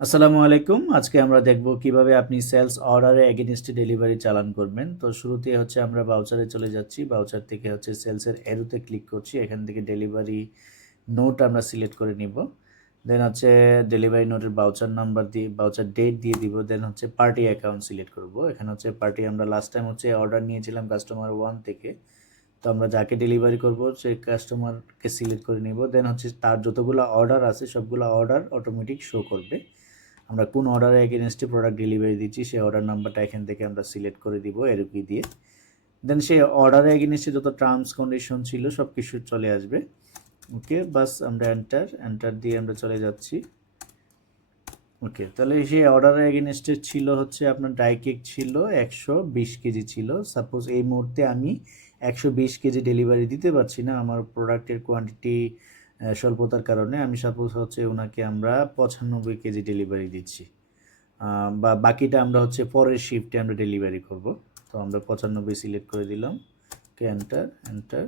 আসসালামু আলাইকুম। আজকে আমরা দেখব কিভাবে আপনি সেলস অর্ডারে এগেইনস্টে ডেলিভারি চালান করবেন। তো শুরুতেই হচ্ছে আমরা ভাউচারে চলে যাচ্ছি। ভাউচার থেকে হচ্ছে সেলসের এরোতে ক্লিক করছি। এখান থেকে ডেলিভারি নোট আমরা সিলেক্ট করে নিব। দেন হচ্ছে ডেলিভারি নোটের ভাউচার নাম্বার দিয়ে ভাউচার ডেট দিয়ে দিব। দেন হচ্ছে পার্টি অ্যাকাউন্ট সিলেক্ট করব। এখানে হচ্ছে পার্টি আমরা লাস্ট টাইম হচ্ছে অর্ডার নিয়েছিলাম কাস্টমার 1 থেকে। তো আমরা যাকে ডেলিভারি করব সেই কাস্টমারকে সিলেক্ট করে নিব। দেন হচ্ছে তার যতগুলো অর্ডার আছে সবগুলো অর্ডার অটোমেটিক শো করবে। আমরা কোন অর্ডারে এগেইনস্টে প্রোডাক্ট ডেলিভারি দিচ্ছি সেই অর্ডার নাম্বারটা এখান থেকে আমরা সিলেক্ট করে দিব এরপি দিয়ে। দেন সেই অর্ডারে এগেইনস্টে যত টার্মস কন্ডিশন ছিল সব কিছু চলে আসবে। ওকে, বাস আমরা এন্টার দিয়ে আমরা চলে যাচ্ছি। ওকে, তাহলে সেই অর্ডারে এগেইনস্টে ছিল হচ্ছে আপনার ডাই কেক ছিল 120 কেজি ছিল। সাপোজ এই মুহূর্তে আমি 120 কেজি ডেলিভারি দিতে পারছি না, আমার প্রোডাক্টের কোয়ান্টিটি স্বল্পতার কারণে। আমি সাপোজ হচ্ছে ওনাকে আমরা 95 কেজি ডেলিভারি দিচ্ছি, বা বাকিটা আমরা হচ্ছে পরের শিফটে আমরা ডেলিভারি করব। তো আমরা 95 সিলেক্ট করে দিলাম। ওকে, এন্টার।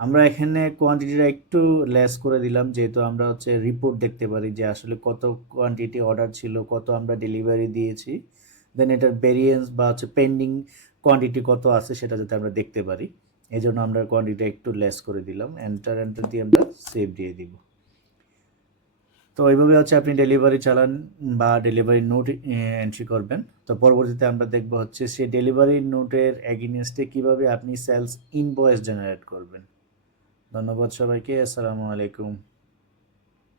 আমরা এখানে কোয়ান্টিটিটা একটু লেস করে দিলাম, যেহেতু আমরা হচ্ছে রিপোর্ট দেখতে পারি যে আসলে কত কোয়ান্টিটি অর্ডার ছিল, কত আমরা ডেলিভারি দিয়েছি। দেন এটার ভেরিয়েন্স বা হচ্ছে পেন্ডিং কোয়ান্টিটি কত আছে সেটা যাতে আমরা দেখতে পারি, এই জন্য আমরা কোয়ান্টিটি একটু লেস করে দিলাম। এন্টার দিয়ে আমরা সেভ দিয়ে দিব। তো এইভাবে হচ্ছে আপনি ডেলিভারি চালান বা ডেলিভারি নোট এন্ট্রি করবেন। তো পরবর্তীতে আমরা দেখব হচ্ছে সেই ডেলিভারি নোটের এগেইনস্টে কিভাবে আপনি সেলস ইনভয়েস জেনারেট করবেন। ধন্যবাদ সবাইকে। আসসালামু আলাইকুম।